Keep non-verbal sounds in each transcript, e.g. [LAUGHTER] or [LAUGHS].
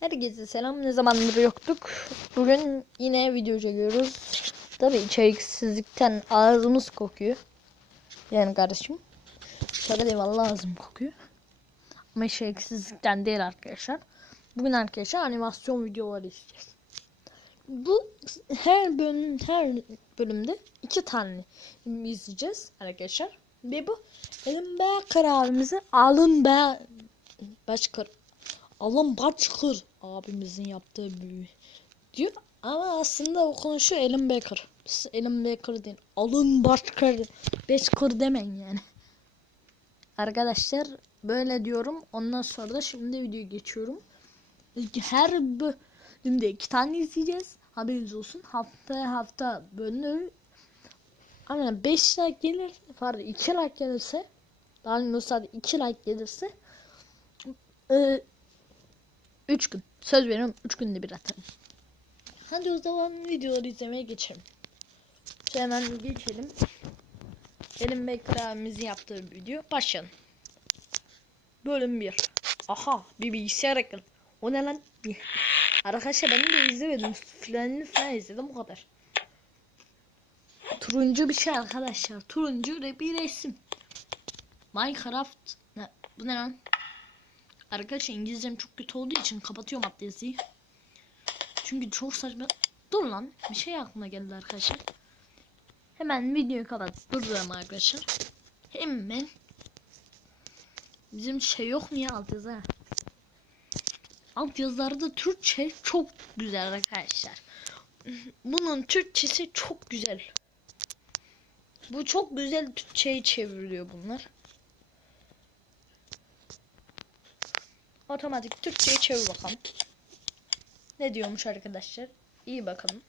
Herkese selam. Ne zamandır yoktuk. Bugün yine video çekiyoruz. Tabii içeriksizlikten ağzımız kokuyor. Yani kardeşim. Şaka değil vallahi ağzım kokuyor. Ama içeriksizlikten değil arkadaşlar. Bugün arkadaşlar animasyon videoları izleyeceğiz. Bu her bölüm her bölümde iki tane izleyeceğiz arkadaşlar. Ve bu Elim Baykır abimizi alın be Başkır Alın Başkır abimizin yaptığı büyü diyor. Ama aslında o konuşuyor Elim Baker. Siz Elim Baker değil. Alın Başkır. Başkır demeyin yani. Arkadaşlar böyle diyorum. Ondan sonra da şimdi videoya geçiyorum. Her bölümde iki tane izleyeceğiz. Haberiniz olsun. Haftaya hafta bölünür. Ama 5 like gelir. Pardon 2 like gelirse. Daha hadi 2 like gelirse. 3 gün. Söz veriyorum 3 günde bir atarım. Hadi o zaman videoları izlemeye geçelim. Şöyle hemen geçelim. Elim Bekir abimizin yaptığı video. Başlayalım. Bölüm 1. Aha bir bilgisayar ekran. O ne lan? Arkadaşlar ben de izlemedim. Filanını falan izledim o kadar. Turuncu bir şey arkadaşlar. Turuncu bir resim. Minecraft. Ne? Bu ne lan? Arkadaşlar İngilizcem çok kötü olduğu için kapatıyorum adresi. Çünkü çok saçma. Dur lan. Bir şey aklıma geldi arkadaşlar. Hemen videoyu kapat. Durdurum arkadaşlar. Hemen. Bizim şey yok mu ya altyazı? ha? Altyazılarda Türkçe çok güzel arkadaşlar. Bunun Türkçesi çok güzel. Bu çok güzel Türkçe'ye çevriliyor bunlar. Otomatik Türkçe'ye çevir bakalım. Ne diyormuş arkadaşlar? İyi bakalım.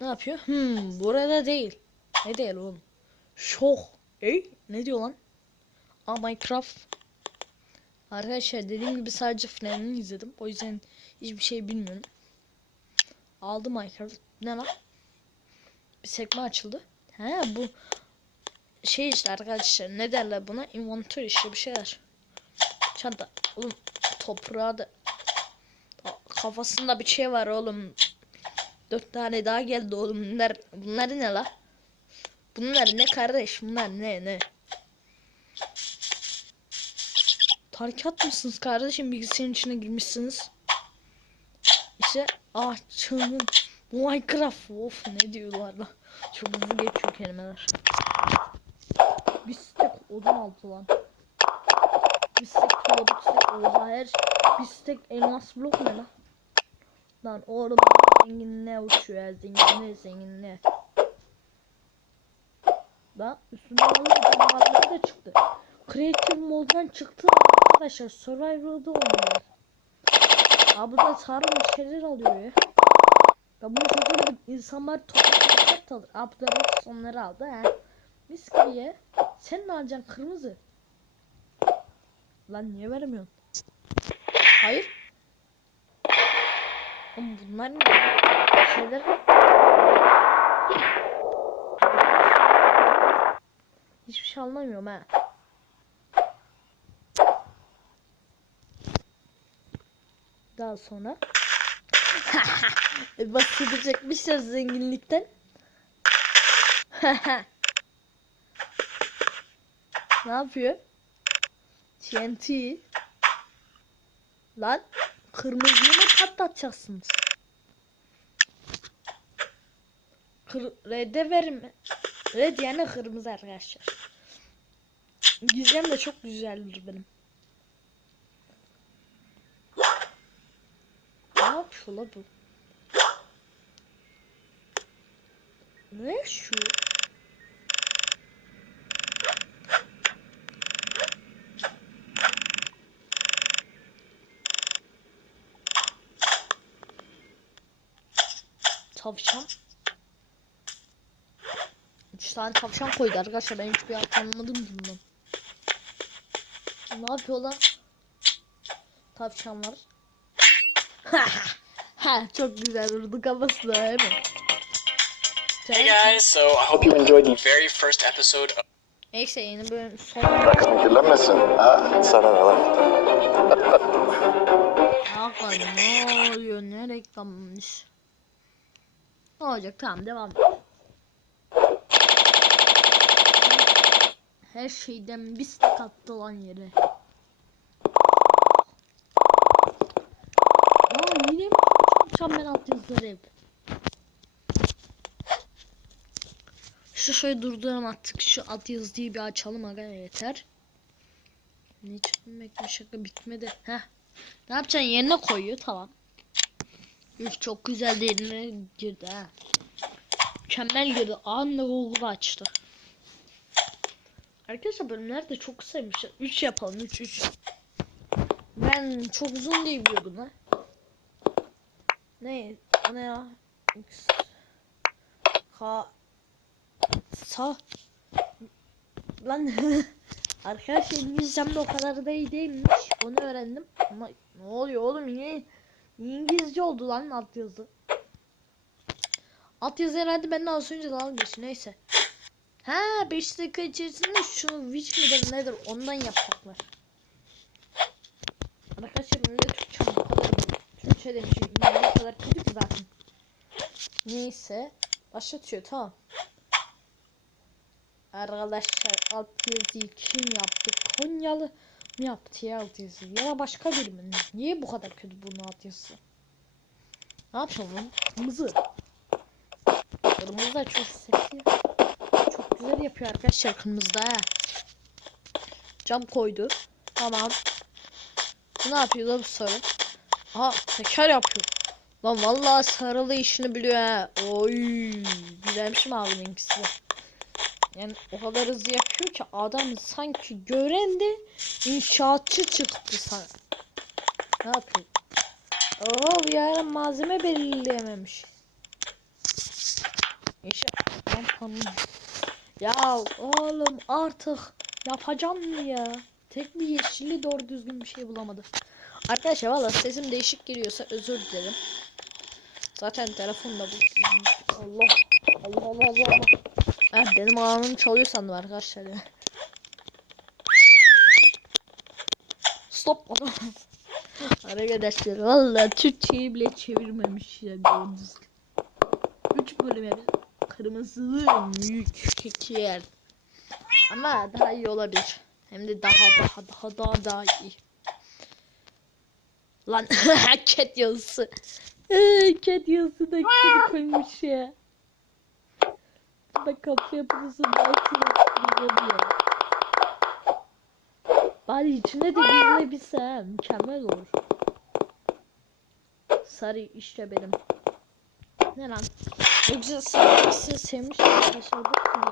Ne yapıyor? Hmm, burada değil. Ne değil oğlum? Şok. Ey, ne diyor lan? Aa Minecraft. Arkadaşlar dediğim gibi sadece finalini izledim. O yüzden hiçbir şey bilmiyorum. Aldı Minecraft. Ne lan? Bir sekme açıldı. He bu şey işte arkadaşlar ne derler buna? Inventör işte bir şeyler. Çanta. Oğlum toprağı da kafasında bir şey var oğlum. Dört tane daha geldi oğlum. Bunlar, bunlar ne la? Bunlar ne kardeş? Bunlar ne ne? Tarikat mısınız kardeşim? Bilgisayarın içine girmişsiniz. İşte ah çılgın. Minecraft of ne diyorlar la. Çok hızlı geçiyor kelimeler. Bir stek odun altı lan. Bir tuğla bir stek oha her bir stek elmas blok ne lan? Lan oğlum zenginliğe uçuyor ya zenginliğe zenginliğe. Lan üstüne vallahi canavarlar da çıktı. Creative moddan çıktı arkadaşlar. Survival'da oynuyor. Abi da bir şeyler alıyor ya. Ya bunu öyle insanlar toplayacak alır. Abi da Rox onları aldı he. Mis gibi ye. Sen ne alacaksın kırmızı? Lan niye vermiyorsun? Hayır. Oğlum bunlar ne? Şeyler Hiçbir şey anlamıyorum ha. Daha sonra [LAUGHS] bahsedecekmişler zenginlikten. [LAUGHS] ne yapıyor? TNT. Lan kırmızıyı mı patlatacaksınız? Kır red'e verme. Red yani kırmızı arkadaşlar. Gizem de çok güzeldir benim. Ne yapıyor bu? Ne şu? Tavşan. Üç tane tavşan koydu arkadaşlar. Ben hiçbir yer tanımadım bundan. Ne yapıyorlar? Tavşanlar. [LAUGHS] ha çok güzel vurdu kafasına hemen. Hey guys, so I hope you enjoyed the very first episode of Neyse yeni bölüm son Bırak zincirlenmesin. Ha? Sana ne lan? Aga ne oluyor ne reklammış. Ne olacak tamam devam. Her şeyden bir stack attı lan yere. Aa yine mi yapacağım ben alt yazıları hep. Şu şöyle durduralım artık şu alt yazıyı bir açalım aga yeter. Ne çekmek şaka bitmedi. Heh. Ne yapacaksın yerine koyuyor tamam. Üf, çok güzel yerine girdi ha. Mükemmel girdi. Anla Google açtı. Arkadaşlar bölümler de çok kısaymış. 3 yapalım 3 3. Ben çok uzun diye biliyordum ha. Ne? O ne ya? X. K. Sa. Lan. [LAUGHS] Arkadaşlar İngilizcem de o kadar da iyi değilmiş. Onu öğrendim. Ama ne oluyor oğlum yine İngilizce oldu lan altyazı. Altyazı herhalde benden az önce dalga geçti. Neyse. Ha 5 dakika içerisinde şunu Witch midir nedir ondan yapacaklar. Arkadaşlar benim de Türkçem bu kadar. Türkçe. İngilizce o kadar kötü ki zaten. Neyse. Başlatıyor tamam. Arkadaşlar alt yazıyı kim yaptı? Konyalı mı yaptı ya alt yazıyı? Ya da başka biri mi? Niye bu kadar kötü bunun alt yazısı? Ne yapalım? Kırmızı. Kırmızı da çok seksi. Çok güzel yapıyor arkadaşlar kırmızı da ha. Cam koydu. Tamam. Bu ne yapıyor da bu sarı? Aha teker yapıyor. Lan vallahi sarılı işini biliyor ha. Oy. Güzelmiş mi abininkisi de. Yani o kadar hızlı yapıyor ki adam sanki gören de inşaatçı çıktı sana. Ne yapıyor? Oo bir ara malzeme belirleyememiş. İşte tam tanım. Ya oğlum artık yapacağım mı ya? Tek bir yeşilli doğru düzgün bir şey bulamadı. Arkadaşlar valla sesim değişik geliyorsa özür dilerim. Zaten telefonda bu. Allah Allah Allah. Allah. Ha, benim ağzım çalıyor sandım arkadaşlar ya. Stop. [LAUGHS] arkadaşlar valla Türkçeyi bile çevirmemiş ya düzgün. Üç bölüm yani. Kırmızılı büyük kekiyer. Ama daha iyi olabilir. Hem de daha daha daha daha daha iyi. Lan [LAUGHS] cat yazısı. Ee, cat yazısı da kedi koymuş ya. Da kapı yapımızın altına ya. Bari içine de gizleyebilse ha, mükemmel olur. Sarı işte benim. Ne lan? Güzel sarısı sevmiş arkadaşlar. Bakın.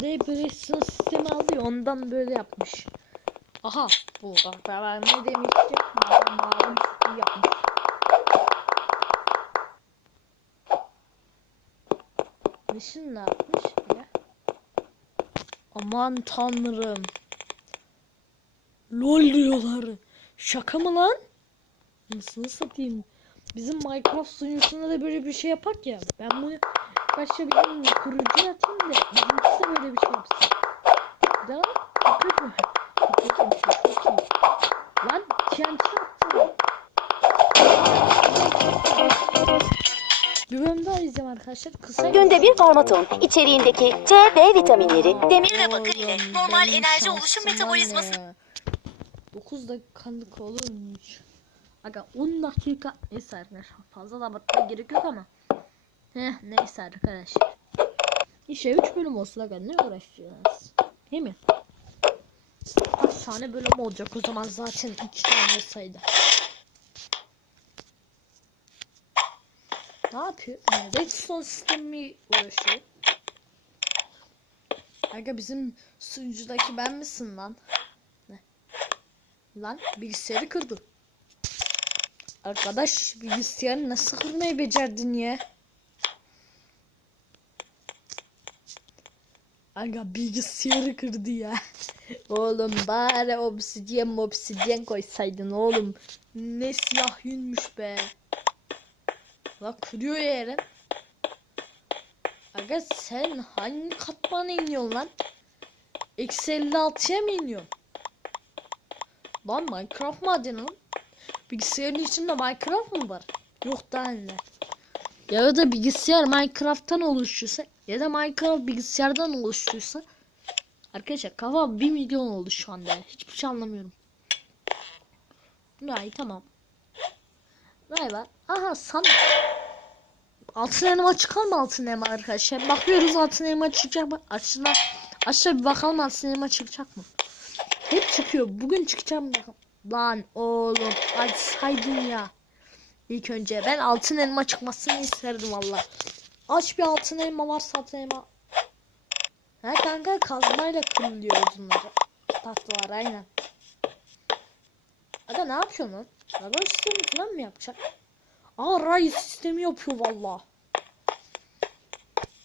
Depresyon sistemi alıyor ondan böyle yapmış. Aha bu bak ben ne demiştim? Mavi yapmış. Mission ne yapmış ya? Aman tanrım. LOL diyorlar. Şaka mı lan? Nasıl satayım? Bizim Minecraft sunucusunda da böyle bir şey yapak ya. Ben bunu başka bir kurucu atayım da bizimkisi böyle bir şey yapsın. Da kötü mü? Lan TNT arkadaşlar. Kısa Günde bir formatun içeriğindeki C, B vitaminleri, demir ve bakır ile normal enerji oluşum şansım metabolizması var ya. 9 dakikalık olurmuş. Aga 10 dakika neyse arkadaşlar fazla da abartmaya gerek yok ama. Heh neyse arkadaşlar. İşte 3 bölüm olsun aga ne uğraşacağız? Değil mi? Kaç tane bölüm olacak o zaman zaten 2 tane sayıda. Ne yapıyor? Yani redstone sistemi uğraşıyor. Aga bizim sunucudaki ben misin lan? Ne? Lan bilgisayarı kırdı. Arkadaş bilgisayarı nasıl kırmayı becerdin ya? Aga bilgisayarı kırdı ya. [LAUGHS] oğlum bari obsidyen obsidyen koysaydın oğlum. Ne siyah yünmüş be. La kırıyor ya. Aga sen hangi katmana iniyorsun lan? Eksi 56'ya mı iniyor? Lan Minecraft hadi lan? Bilgisayarın içinde Minecraft mı var? Yok daha neler. Ya da bilgisayar Minecraft'tan oluşuyorsa ya da Minecraft bilgisayardan oluşuyorsa Arkadaşlar kafa 1 milyon oldu şu anda. Hiçbir şey anlamıyorum. Ay tamam. Be. Aha san. Altın elma çıkar mı altın elma arkadaşlar? Bakıyoruz altın elma çıkacak mı? Aşağı, aşağı bir bakalım altın elma çıkacak mı? Hep çıkıyor. Bugün çıkacağım. Lan oğlum hadi saydın ya. İlk önce ben altın elma çıkmasını isterdim valla. Aç bir altın elma varsa altın elma. Ha kanka kazmayla kırılıyor bunları. Tahtalar aynen. Aga ne yapıyorsun lan? Radar sistemi falan mı yapacak? Aa ray sistemi yapıyor valla.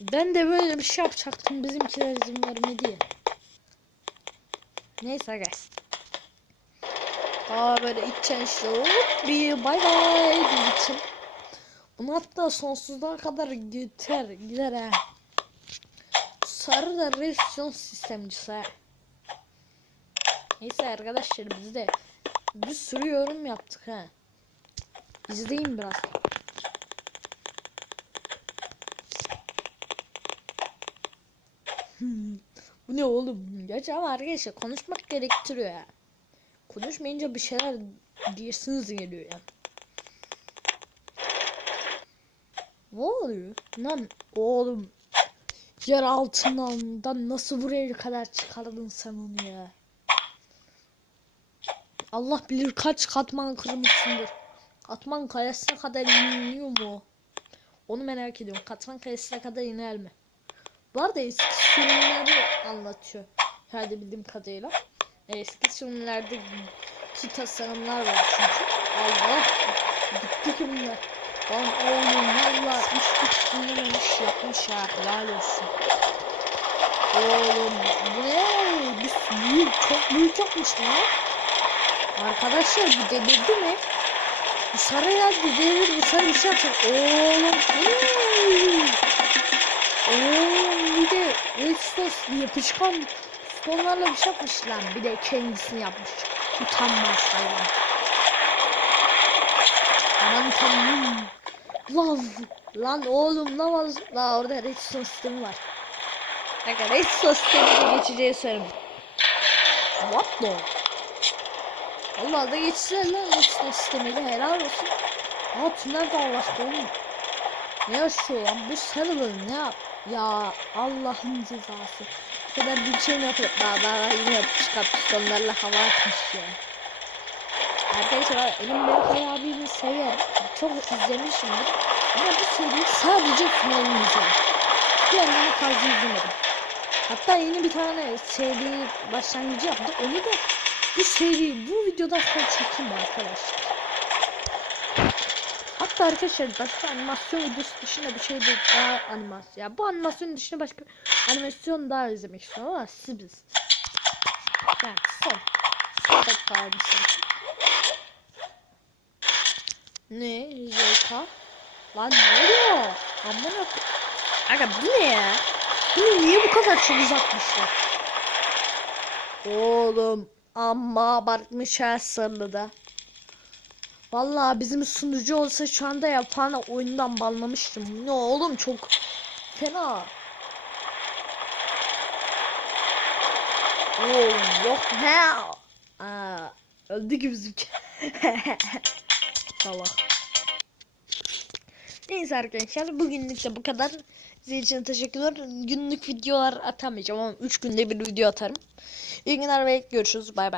Ben de böyle bir şey yapacaktım bizimkiler izin vermedi. Neyse aga. Aa böyle işte hop bir bay bay bir için. Bunu hatta sonsuzluğa kadar gider gider ha. Sarı da restorasyon sistemcisi ha. Neyse arkadaşlar biz de bir sürü yorum yaptık ha. İzleyin biraz. Bu ne oğlum? Gerçi ama arkadaşlar konuşmak gerektiriyor ya. Konuşmayınca bir şeyler diyersiniz geliyor ya. Ne oluyor? Lan oğlum yer altından nasıl buraya kadar çıkardın sen onu ya? Allah bilir kaç katman kırmışsındır. Katman kayasına kadar iniyor mu? Onu merak ediyorum. Katman kayasına kadar iner mi? Bu arada eski sürümleri anlatıyor. Herhalde bildiğim kadarıyla. Eski sürümlerde ki tasarımlar var çünkü. Allah gitti ki bunlar. Lan oğlum valla iş güç dinlememiş yapmış ha helal olsun. Oğlum bu ne? Büyük çok büyük yapmış lan. Arkadaşlar bu delirdi mi? Bu sarı ya delir bu sarı bir şey yapacak. Oğlum. Oğlum bir de Restos yapışkan stonlarla bir şey yapmış lan. Bir de kendisini yapmış. Utanmaz hayvan. Aman tanrım. Lan, lan oğlum namaz. La orada redstone sistemi var. Bakın redstone sistemi geçeceği söyleme. What the? Allah da geçtiler lan redstone sistemiyle helal olsun. Aa tünel daha başka oğlum. Ne yaşıyor lan bu server ne yap? Ya Allah'ın cezası. Bu kadar bir şey mi yapıyor? Daha daha yine yapışkan pistonlarla hava atmış ya. Arkadaşlar Elim Berkay abimi severim. Çok izlemişimdir. Ama bu seriyi sadece finalini izledim. Diğerlerini fazla izlemedim. Hatta yeni bir tane seri başlangıcı yaptık. Onu da bu seri bu videodan sonra çekeyim arkadaşlar. Hatta arkadaşlar başka animasyon videosu dışında bir şey de daha animasyon. Ya bu animasyon dışında başka animasyon daha izlemek istiyorum ama siz biz. Yani son. Sıradaki kalmışsınız. Ne? JK? Lan ne oluyor? Ko- Aga bu ne ya? Bunu niye bu kadar çok uzatmışlar? Oğlum amma abartmış her sırlı da. Vallahi bizim sunucu olsa şu anda yapan oyundan banlamıştım. Ne oğlum çok fena. Oğlum yok he. Aa, öldü ki bizimki. [LAUGHS] Salak. Neyse arkadaşlar bugünlük de bu kadar. Sizin için teşekkürler. Günlük videolar atamayacağım ama 3 günde bir video atarım. İyi günler ve görüşürüz. Bay bay.